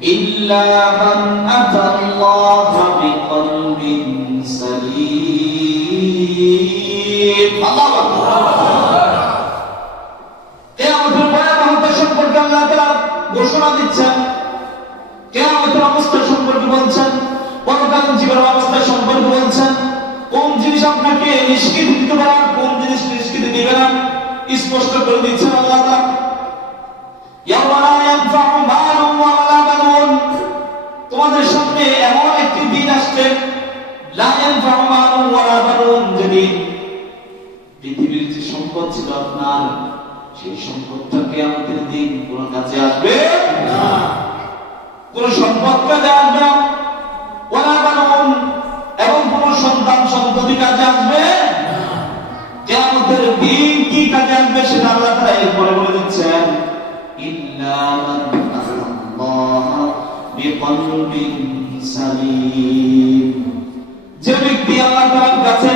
ইল্লা মান আতাল্লাহা বিকলবিন সালিম। আল্লাহু আকবার। কিয়ামতের ভয়াবহতা সম্পর্কে আল্লাহ তাআলা ঘোষণা দিচ্ছেন, কিয়ামতের অবস্থা সম্পর্কে বলছেন, পরকালীন জীবনের অবস্থা সম্পর্কে বলছেন, কোন জিনিস আপনাকে নিষ্কৃতি দিতে পারে, কোন জিনিস নিষ্কৃতি দিবে না, স্পষ্ট করে দিচ্ছেন আল্লাহ তাআলা। ইয়াওমা লা ইয়ানফাউ মালুন ওয়ালা বানুন, তোমাদের সামনে এমন একটি দিন আসছে, লা ইয়ানফাউ মালুন ওয়ালা বানুন, যেদিন পৃথিবীর যে সম্পদ ছিল আপনার, সেই সম্পদটা কিয়ামতের দিন কোন কাজে আসবে না, কোন সম্পদ কাজে আসবে না, ওয়ালা বানুন, এবং কোন সন্তান সন্ততি কাজে আসবে না। কিয়ামতের দিন কি কাজে আসবে সেটা আল্লাহ তাআলা এরপরে বলে দিচ্ছেন, ইল্লা মান আতাল্লাহা বিকলবিন সালিম। যে ব্যক্তি আল্লাহ তাআলার কাছে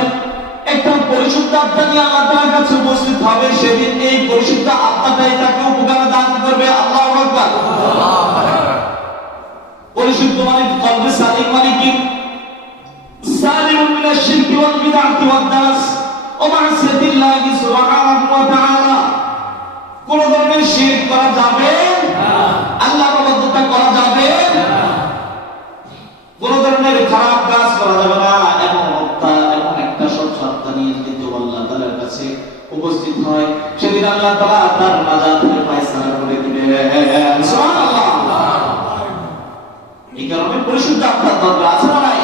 একটা পরিশুদ্ধ আত্মা নিয়ে আল্লাহ তাআলার কাছে উপস্থিত হবে, সেদিন এই পরিশুদ্ধ আত্মাটাই তাকে উপকার দান করবে। আল্লাহু আকবার। পরিশুদ্ধ মানে কলবে সালিম মানে কি? সালিমুন মিনাশ শিরকি ওয়াল বিদআতি ওয়াদ দাস ওয়া মা'সিয়াতিল্লাহি সুবহানাহু ওয়া তাআলা। কোন ধরনের শিরক করা যাবে না, আল্লাহর ইবাদত করা যাবে না, কোন ধরনের খারাপ কাজ করা যাবে না, এমন একটা সত্তা নিয়ে যদি আল্লাহ তাআলার কাছে উপস্থিত হয়, সেদিন আল্লাহ তাআলা তার নাজাতের ফয়সালা করে দিবেন। সুবহানাল্লাহ। এই কারণে পরিশুদ্ধ আত্মার দরকার আছে না নাই?